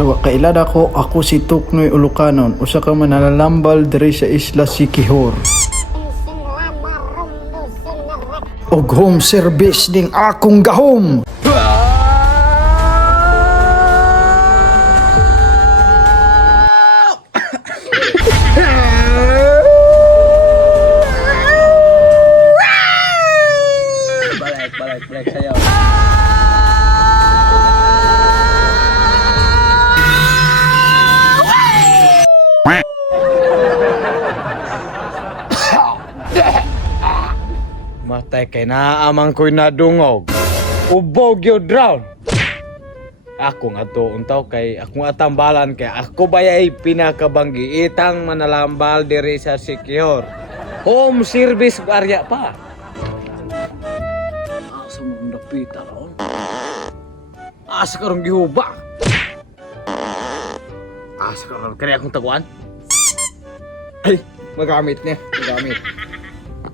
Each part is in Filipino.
Sa kailada ko, ako si Tuknoy Ulukanon, usa ka manalalambal diri sa isla Siquijor. Og home service ding akong gahom. Balik sayo. Matay kay naamang ko'y nadungog. Ubog yo drown. Ako nga to untaw kay ako atambalan kay ako bayay pinakabanggi itang manalambal diri sa Siquijor. Home service area pa. Asa mo napita ron? Asa karong gihuba? Asa karong kani akong taguan? Ay, magamit niya, magamit.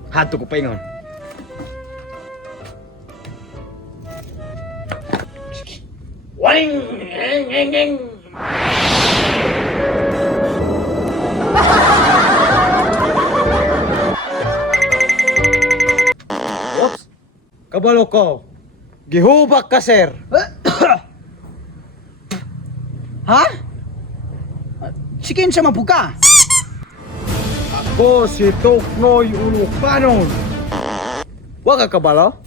Hato ko pa ingon. Waling! Eng! Oops! Kabalo ko. Gihubak ka, sir. Ha? Sige sa mabuka. Ako si Tuknoy Ulukanon. Wa ka kabalo?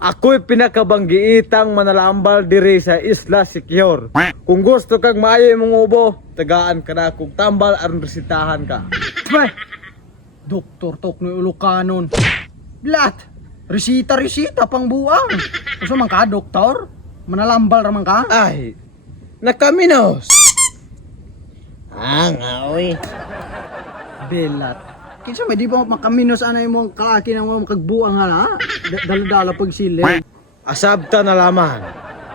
Ako'y pinakabanggiitang manalambal diri sa Isla Siquijor. Kung gusto kang maayo mong ubo, tagaan ka na kung tambal aron resitahan ka. Bay! Doktor Tuknoy Ulukanon. Blat! Resita pang buang. Gusto man ka, doktor? Manalambal raman ka? Ay, nakaminos. Oy. Belat. Kinsa may di ba makaminos anay mo kalaki nang mo makagbuang ha? Dala-dala pag sili. Asabta na laman.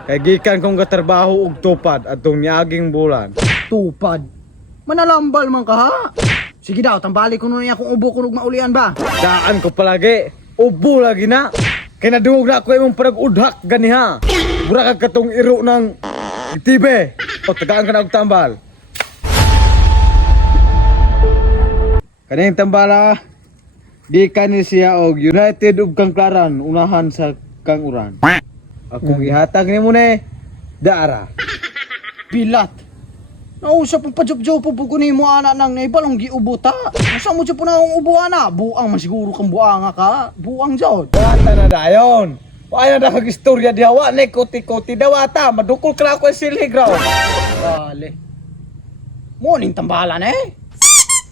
Kay gikan kong katrabaho og tupad atong niaging bulan. Tupad. Manalambal man ka ha? Sige daw, tambali ko nun niya kung ubo kunog maulian ba? Daan ko palagi. Ubo lagi na. Kay nadungog na ako imong parag-udhak ganiha. Mura ka katong iro ng itibe. O tagaan ka na og tambal. Kaning tambala, gikan ni siya og United ug Kangklaran unahan sa Kanguran. Akong ihatag ni mo ni Dara. Pilat. Nausap ang pajob-job po ko ni mo anak nang naibalong giubuta. Asa mo po na akong ubo ana? Buang masiguro kang buanga ka. Buang jod. Dawata na dayon. Wala na kag-istorya diha wa na kuti-kuti dawata. Madukol ka na ako sa silig raw. Bale. Morning tambalan eh.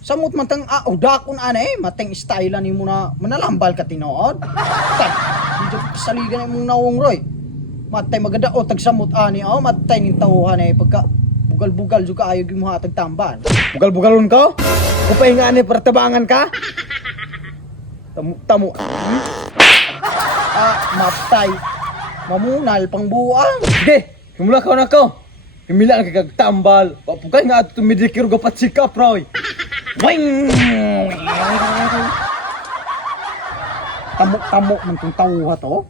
Samot man tang udakon ana mateng style ni mo na manalambal ka tinuod. Tag, hindi ko saligan mong nawong roy. Matay magada o tag samot ani matay ning tawhan pagka bugal-bugal juga ayo gi mo hatag tambal. Bugal-bugalon ka? Kupahinga ni para tabangan ka? Tamo. Matay. Mamunal pang buang. Sige, kumula ka na ko. Himila ka kag tambal. Papugay nga ato tumidikir go patsikap roy. Wing! Tamok-tamok man tong tawha to.